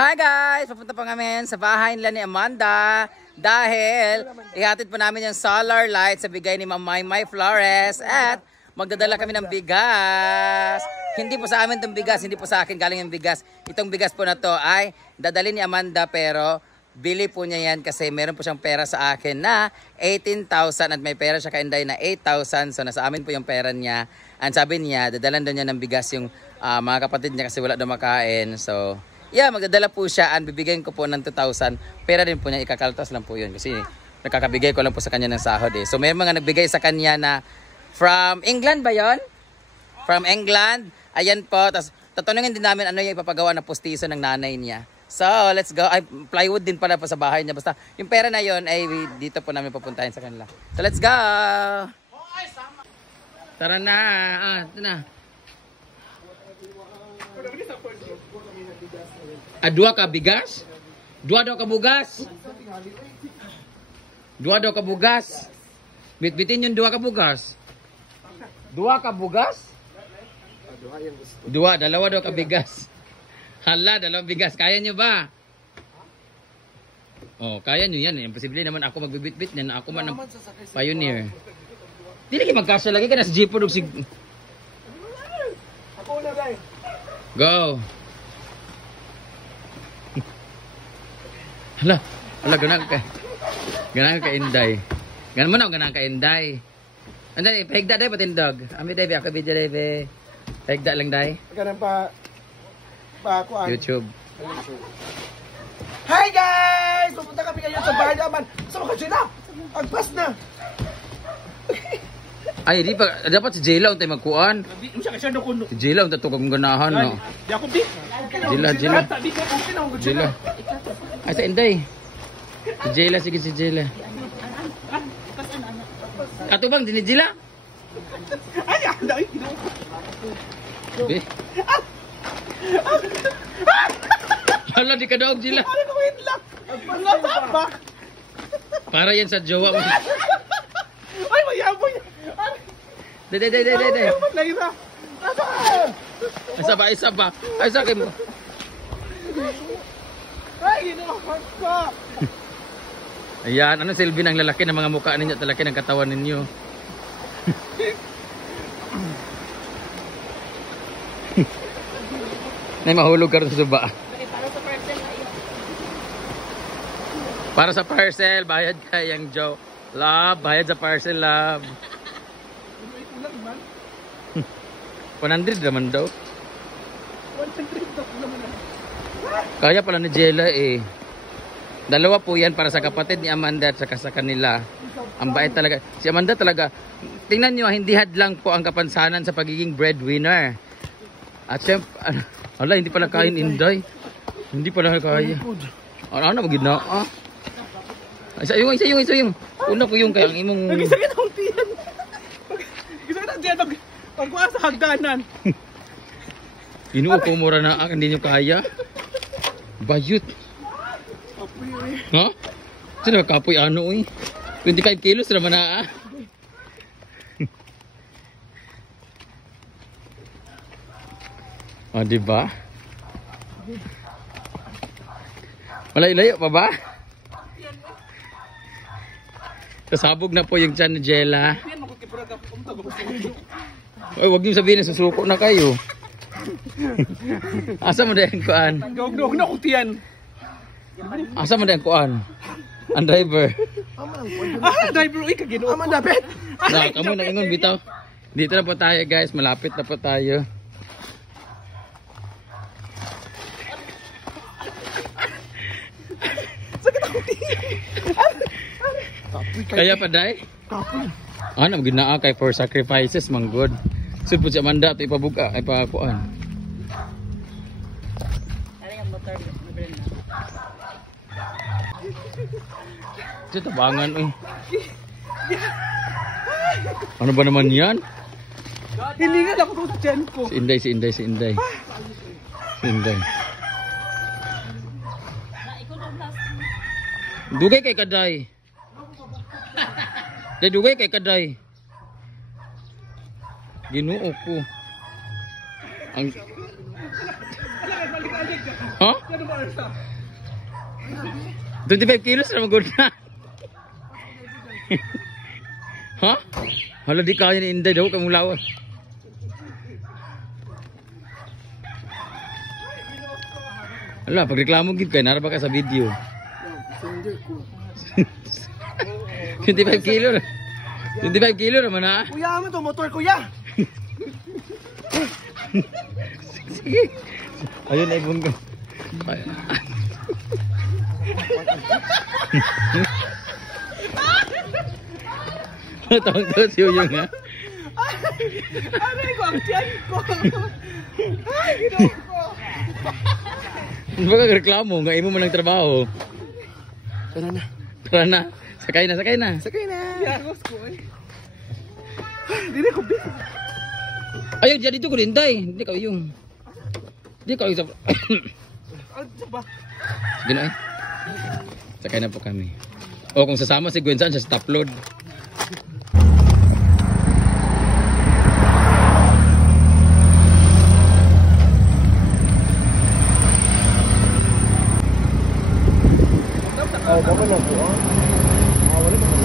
Hi guys! Papunta pa kami sa bahay nila ni Amanda dahil ihatid po namin yung solar light sa bigay ni Maymay Flores at magdadala kami ng bigas. Hindi po sa amin itong bigas, hindi po sa akin galing yung bigas. Itong bigas po na to ay dadali ni Amanda pero bili po niya yan kasi meron po siyang pera sa akin na 18,000 at may pera siya kay Inday na 8,000. So nasa amin po yung pera niya. And sabi niya, dadalan daw niya ng bigas yung mga kapatid niya kasi wala daw makain. So yeah, magdadala po siya and bibigyan ko po ng 2,000. Pera din po niya, ikakaltas lang po yun kasi nakakabigay ko lang po sa kanya ng sahod eh. So may mga nagbigay sa kanya na from England ba yon? From England. Ayan po. Tapos tatanungin din namin ano yung ipapagawa na postiso ng nanay niya. So let's go. Ay, plywood din pala po sa bahay niya. Basta yung pera na yon ay dito po namin papuntahin sa kanila. So let's go. Tara na. Ito na. Dua ka bigas? Dua daw ka bugas? Dua daw ka bugas? Bitbitin yung dua ka bugas? Dua ka bugas? Dua, dalawa daw ka bigas. Hala, dalawang bigas. Kaya nyo ba? Oh, kaya nyo yan. Imposible naman ako magbibitbit niyan. Ako man ang pioneer. Hindi lagi magkasya lagi ka na sa jeep po. Go! Hala, ganang ka Inday. Ganang mo na, ganang ka Inday. Anday, pahigda day patindog. Ami day, ako video day, be. Pahigda lang day. Ganang pa kuan. YouTube. Hi guys! Pupunta kami ngayon sa bahay naman. Sama ka sila! Agpas na! Ay, di pa, dapat si Jayla untay magkuan. Si Jayla untay tukag mong ganahan, no? Di ako di. Jayla. Ay, sa Inday. Si Jayla, sige si Jayla. Ato bang, dini Jayla? Ay, ay, Be? Hala, di ka daog Jayla. Ano ko wait lang? Agpas. Para yan sa jowa mo. Ay, mayaboy. Day. Mayaboy na ina. Isa pa. Ay, sa akin mo. Ay, inuhas ko. Ayan, ano silbi ng lalaki ng mga mukha ninyo at lalaki ng katawan ninyo? Nay, mahulog ka rin sa suba. Para sa parcel, bayad ka yung Joe. Love, bayad sa parcel, love. 100 naman daw. 100 naman. Kaya pala ni Jayla eh. Dalawa po yan para sa kapatid ni Amanda at saka sa kanila. Ang bait talaga. Si Amanda talaga, tingnan nyo, hindi hadlang po ang kapansanan sa pagiging breadwinner. At syempre, wala, hindi pala kain Inday. Hindi pala kaya. Ano na, magina ah. Isa yung. Una ko yung kaya ang imong... Nagisagin akong tiyan. Nagisagin akong tiyan pagkuha sa hagdanan. Inuo ko mura na ang hindi nyo kaya. Bayut. Ha? Sino kapoy ano eh? 25 kilos naman na ah. Oh, diba? Malayo-layo pa ba? Kasabog na po yung tiyan ni Jayla. Oy, wag niyo sabihin na susuko na kayo. Asa mo din kuan? Gawag na akong tiyan. Asa mo din kuan? Ang driver. Driver, uy, kagino. Aman dapat. Na, kamo na ingon bitaw. Dito na po tayo guys, malapit na po tayo. Sakit akong tiyan. Kaya pa day? Ano magina kay for sacrifices man good. Sud po si Amanda to ipabuka ay pakuan. Ari ang motor ni Brenda. Ito tabangan eh. Ano ba naman yan? Hiningal ako sa tiyan ko. Si Inday. Na ikaw daw last. Dugay kay Kaday. Dugay kay Kaday. Ginoo ko. Ang... Ha? ano ba sa? 25 kilos na magod na. Ha? Hala di kaya ni Inday daw kang lawan. Hala, pagreklamo gid kay nara ba ka sa video? 25 kilo. 25 kilo naman ha. Kuya mo to motor kuya. Sige. Ayun na ibong ko. Tawag-tawag si Uyong ha. Aray ko ang tiyan ko. Ay, ginawa ko. Baka reklamo nga imo man ang trabaho. Tara na. Tara na. Sakay na, sakay na. Sakay na. Yagos ko eh. Dili ko bis. Ayaw dyan dito ko Inday. Hindi ka Uyong. Hindi ka Uyong sa... Ano ba? Sige na eh. Sakay na po kami. O kung sasama si Gwen saan siya sa top load. Oh, baka lang po ah. Wala ka man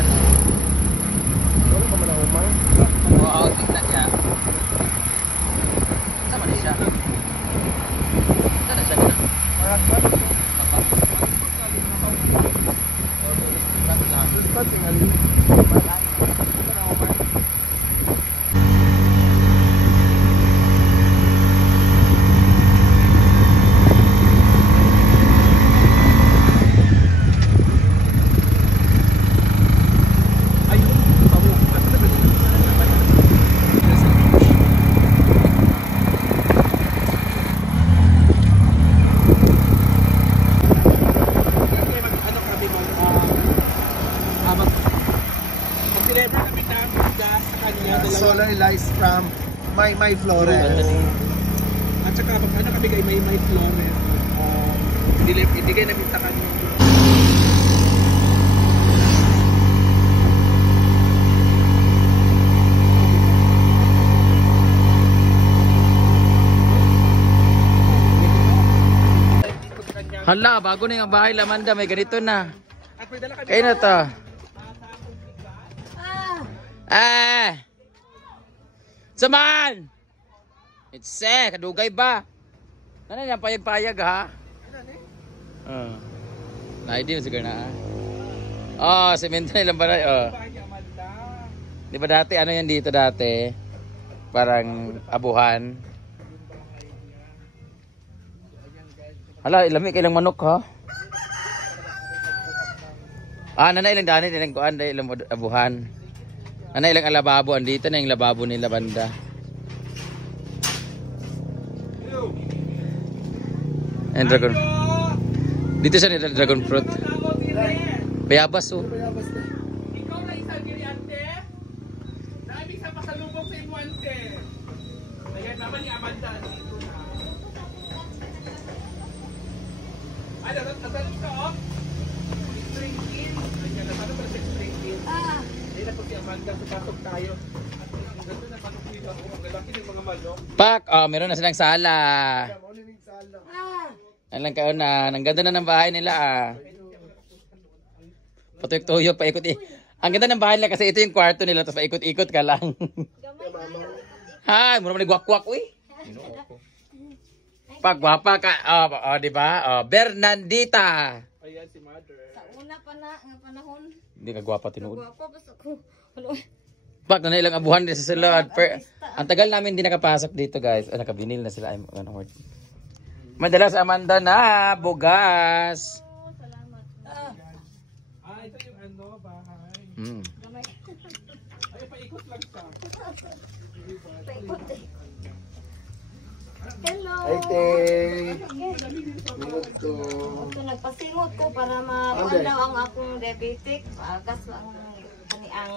lang. Wala ka man lang umay. Oo, tingnan niya. Sama na siya. Saan na siya gano'n? Solar lights from My Flores. At saka mag-ano kami kay My Flores. Ibigay namin sa kanya. Hala, bago na yung bahay Lamanda, may ganito na. At may dala kami. Kaya na to. Saman! It's kadugay ba? Ano yan, payag-payag ha? Naidi mo siguro na semento nilang ba na? Di ba dati, ano yan dito dati? Parang abuhan. Hala, ilami kailang manok ha? Nanay ilang dani, ilang kuan, ilang abuhan. Nanay ilang alababo, andito na yung lababo nila banda. And dragon. Dito siya nila dragon fruit. Bayabas oh. Ikaw na isa diri ante. Naibig sa pasalubong sa imo ante. Ayan naman ni Amanda dito na. Ano, natanong ka oh? Spring in. Ayan, natanong ka sa spring in. Hindi na po si Amanda sa pasok tayo. At ang ganda na manok nila. Ang lalaki ng mga manok. Pak, meron na silang sala. Alang kaon na, ang ganda na ng bahay nila Patuyok-tuyok, paikot Ang ganda ng bahay nila kasi ito yung kwarto nila, tapos paikot-ikot ka lang. Hi, mura man nagwakwak, uy. Pagwapa ka, di ba? Bernandita. Ayan si Mother. Sa una pa na, nga panahon. Hindi ka gwapa tinuod. Guwapo, basta ko. Ano? Pak, na ilang abuhan din sa salad. Ang tagal namin hindi nakapasok dito, guys. Nakabinil na sila. Madala sa Amanda na bugas. Salamat. Ito yung ano, bahay. Gamay. Ay, paikot lang siya. Paikot eh. Hello. Ito, nagpasingot ko para makuha daw ang akong diabetic. Paagas lang ang...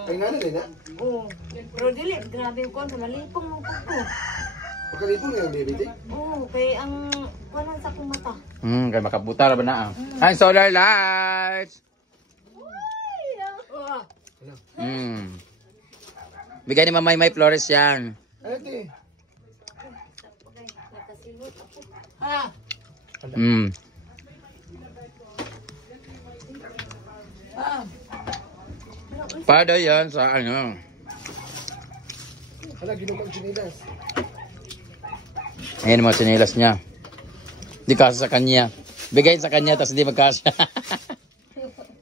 Ay, nga na din, ha? Oo. Pero dili, grabe ko. Malipong mo ko. Pagkalipong na yung baby, Oo, kaya ang wanan sa akong mata. Kaya makabuta ba na Ay, solar lights. Bigay ni Mamay May Flores yan. Ate. Nagpasingot ako. Mm. Para yan sa ano. Hala, ginugang sinilas. Ayan mga sinilas niya. Hindi kasya sa kanya. Bigayin sa kanya, tapos hindi magkasya.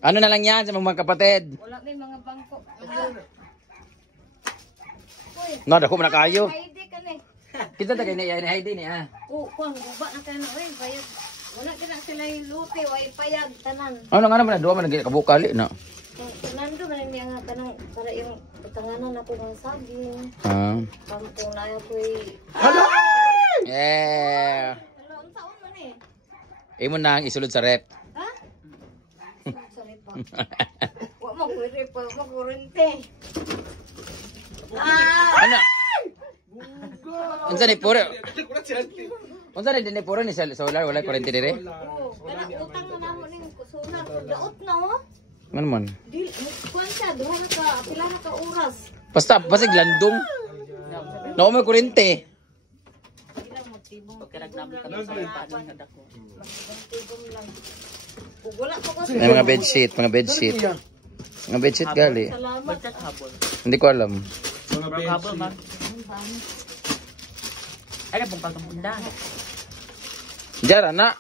Ano na lang yan sa mga kapatid? Wala may mga bangko. No, dako man na kayo. Heidi ka na. Kita ta kay ni Heidi ni ah. Kuan guba na kayo oy bayad. Wala kina sila yung luti way payag tanan. Ano nga naman, duwa man naging kabukali na. Nando man hindi nga tanang para yung patanganan ako ng saging. Ah. Kampong na ako eh. Yeah. Hello, unsaon man eh? Imo nang isulod sa rep. Ha? Sorry pa. Wa mo kuwi pa mo kurente. Ano? Unsa ni puro? Unsa ni puro ni solar wala kurente dire? Oh, kana utang na namo ning kusunan daot na oh. Ano man? Di kuan sa duha ka pila ka oras. Basta basig landong. Na may kurente. Ilang motibo kinagnabi kami sa paano nga dako. Motibo lang. Ug wala ko kasi. May mga bedsheet, mga bedsheet. Mga bedsheet gali. Salamat. Hindi ko alam. Mga bench. Ada pong pagkamunda. Jara na.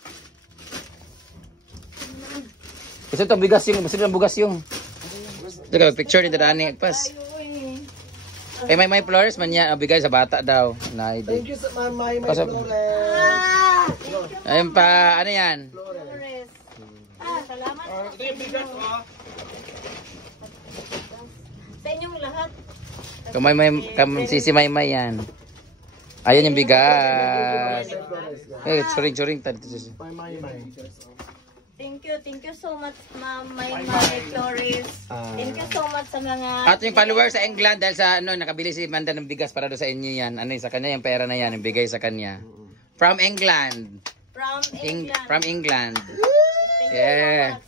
Kasi ito bigas yung, basta lang bugas yung. Ito picture ni Dadani pas. Eh may flowers man niya, bigay sa bata daw. Thank you sa my Pasok. Flores. Ayun pa, ano yan? Flores. Salamat. Ito yung bigas, oh. Sa inyong lahat. Sisi may yan. Ayan yung bigas. Eh, churing-churing. My. Thank you so much, Ma'am May Flores. Thank you so much sa mga... At yung follower sa England, dahil sa ano, nakabili si Manda ng bigas para doon sa inyo yan. Ano sa kanya, yung pera na yan, yung bigay sa kanya. From England. From England. From England. Thank you Yeah.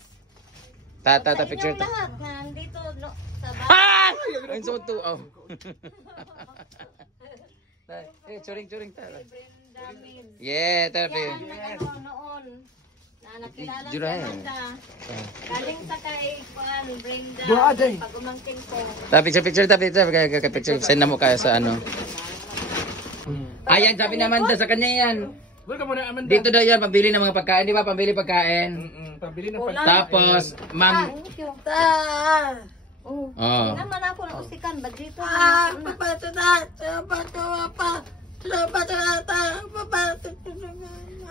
so much. Ta picture Sa ta. inyong lahat na nandito no, sa bahay. Ah! Ayun so to. Oh. Eh, churing-churing ta. Brenda Mills. Yeah, ta. Yan, nag-ano noon. Na nakilala Jura si yan. Amanda. Galing sa kay Juan, Brenda. Dua, Jay. Pag umangkin ko. Ta picture ta picture send na mo kaya sa ano. Ayan, sabi naman da sa kanya yan. Welcome muna, Amanda. Dito daw yan, pambili ng mga pagkain, di ba? Pambili pagkain. Pabili ng Wala. Tapos, ma'am, Thank you. Oh. oh. Naman ako na usikan, ba dito?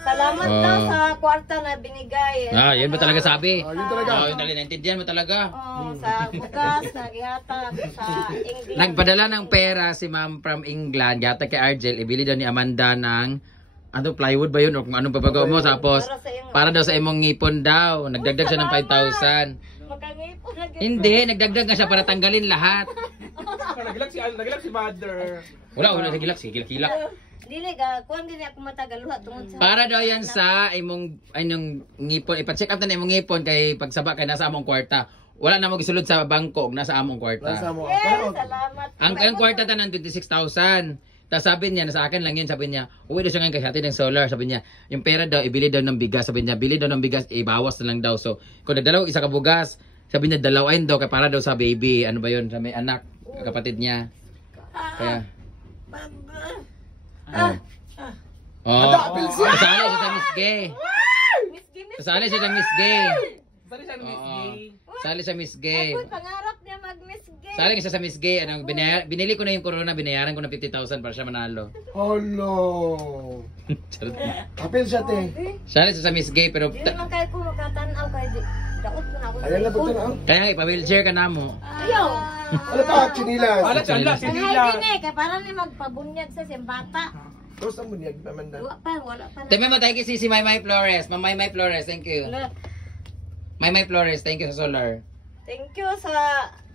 Salamat Oh. daw sa kwarta na binigay. Ah, yun ba talaga sabi? Yun talaga. Oh, yun talaga, naintindihan mo talaga. Sa bukas, nagihatag sa England. Nagpadala ng pera si ma'am from England, gata kay Argel, ibili daw ni Amanda ng, ano, plywood ba yun? O kung anong papagawa mo, tapos, para daw sa imong ngipon daw, nagdagdag siya ng 5,000. Makangipon na gid. Hindi, nagdagdag nga siya para tanggalin lahat. Nagilak si mother. Wala, sige, kilak. Dili ga, kuan gini ako matagaluha tungod sa Para daw yan sa imong ngipon, ipa-check up na imong ngipon kay pagsaba kay nasa among kwarta. Wala na mo gisulod sa bangko, nasa among kwarta. Nasa mo. Yes, salamat. Ang kwarta tanan 26,000. Tapos sabi niya, nasa akin lang yun, sabi niya, uwi daw siya ngayon kasi hatid ng solar, sabi niya, yung pera daw, ibili daw ng bigas, sabi niya, bili daw ng bigas, ibawas na lang daw. So, kung nagdalaw isa ka bugas, sabi niya, dalawain daw, kaya para daw sa baby, ano ba yun, sa may anak, kapatid niya. Kaya, oh, kasali siya sa Miss Gay. Kasali siya sa Miss Gay. Sali siya ng Miss Oo. Gay. Sali sa Miss Gay. Uy, pangarap niya mag-Miss Gay. Sali siya sa Miss Gay. Ano, binili ko na yung corona, binayaran ko na 50,000 para siya manalo. Hello. Charot. Apil siya, te. Sali siya sa Miss Gay, pero Di naman kayo ko makatanaw kay daot ko na ako. Ayan na po ito na. kaya nga, ipa-wheelchair ka na mo. Ayaw. Ano pa? Chinilas. Ala, Ay, gini, kay para ni magpabunyag sa simbata. Tapos ang bunyag, Amanda. Wala pa. Tama mo tayo si Maymay Flores. Ma'am Maymay Flores, thank you. Wala. Maymay Flores, thank you sa solar. Thank you sa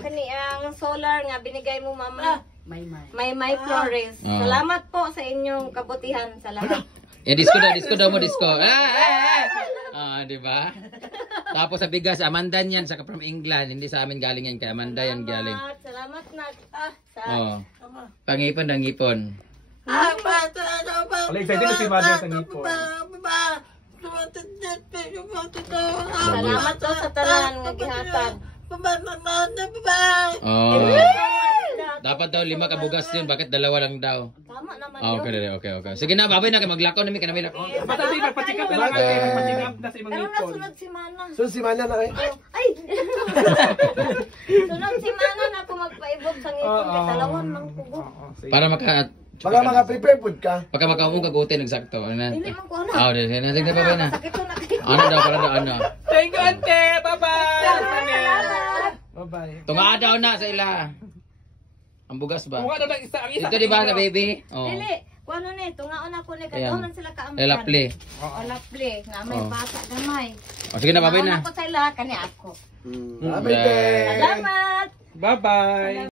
kaniyang solar nga binigay mo, Mama. May Flores. Ah. Salamat po sa inyong kabutihan. Salamat. Disco daw mo, disco. Di ba? Tapos sa bigas, Amanda yan, saka from England. Hindi sa amin galing yan, kay Amanda yan galing. Salamat na. Sa Oh. Pangipon. Wala, excited na si mother sa ngipon. Salamat to sa tanan nga gihatag. Oh. Dapat daw 5 ka bugas yun. Bakit 2 lang daw? Tama naman Oh, yun. okay. Sige na, babay na. Maglakaw na mi. Kanami lakaw. Basta di, magpa-check up na lang ate. Magpa-check up na sa imong Pero ngipon. nasunod si Mana. So si Mana na kayo. Ay! Sunod si Mana na ako magpaibog sa ngipon kay talawan mang pugo. Para maka... Baka maka-prepare food ka. Pagka makaumong kagutin, eksakto. Ano na? Dili man ko ano. Oh, sige na, babay na. Sakit ko na kayo. Ano daw, para daw, ano? Thank you, ate. Bye-bye. Salamat. Bye-bye. Tunga daw na sa ila. Ang bugas ba? Kung ano lang isa, ang isa. Ito di ba sa baby? Oh. Dili. Kung ano ni, tungaon ako ni Ayan. kadaunan sila kaampan. Elaple. Elaple. Na may Oh. bata gamay. Oh, sige na, babay Tungaon na. ako sa ila, kani ako. Abay, te. Salamat. Bye-bye.